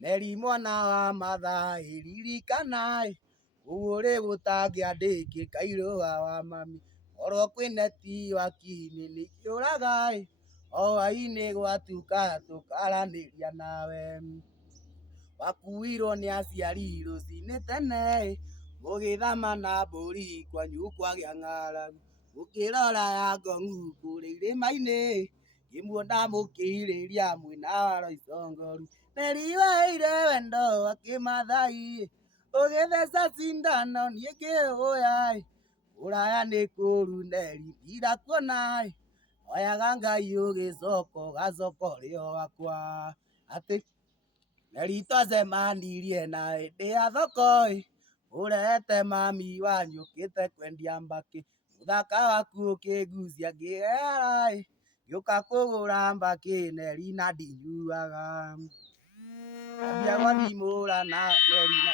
Neri mwana wa Mathai ririkana ũrĩ gũtangĩandĩkĩka irũa wa mami oro kwĩ neti wakini nĩ kĩũraga o hwainĩ gwatuka tũkaranĩria nawe wakuirwo nĩ aciari rũcinĩ tene mũgĩthama na mbũri kwanyu kwagĩa ng'aragu mũkĩrora ya ngong'u kũrĩa irĩma-inĩ ngĩmuona mũkĩhirĩria mwĩna waro icongoru. Neri weire wendo wa kĩmathai ũgĩtheca cindano niĩ ngĩhũya kũraya nĩ kũru Neri ndirakuona hoyaga Ngai ũgĩcoka ũgacoka ũrĩ o wakwa. Atĩ Neri twacemanirie na hĩndĩ ya thoko ũrehete mami wanyu ũkĩte kwendia mbakĩ mũthaka waku ũkĩngucia ngĩgera ngĩũka kũgũra mbakĩ Neri na ndinyuaga. Ambia gwathimũra na Neri na